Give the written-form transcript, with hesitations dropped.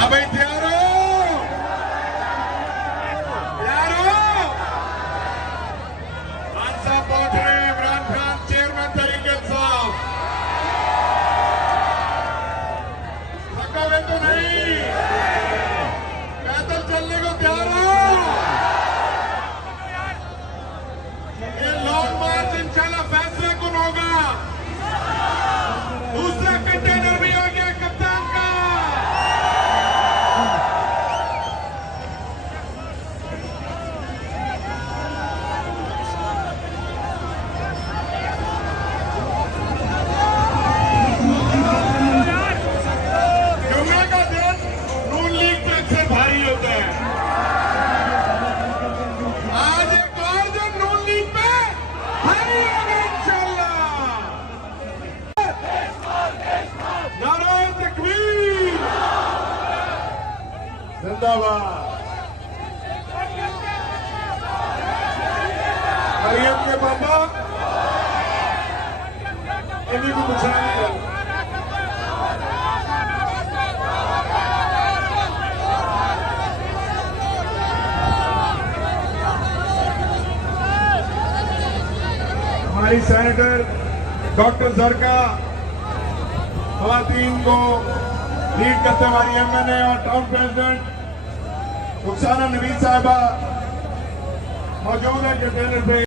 हाँ भाई तैयार हो? तैयार हो? खान साहब पहुंच रहे हैं, इमरान खान चेयरमैन तरीके साहब। थका हुए तो नहीं? पैदल चलने को तैयार हो? ये लॉन्ग मार्च इंशाल्लाह फैसले कुन होगा। दूसरा कंटेनर भी आ गया कप्तान का। जुम्मे का दिन नून लीग पे अक्सर भारी होता है। आज एक और दिन नून लीग पे भारी होगा इंशाल्लाह। नारे तकबीर, जिंदाबाद। मरियम के बाबा इन्हीं को बुझाएंगे। हमारी सेनेटर डॉक्टर जरका, खवातीन को लीड करते हमारी एमएनए और टाउन प्रेसिडेंट रुखसाना नवीद साहिबा मौजूद है कंटेनर पे।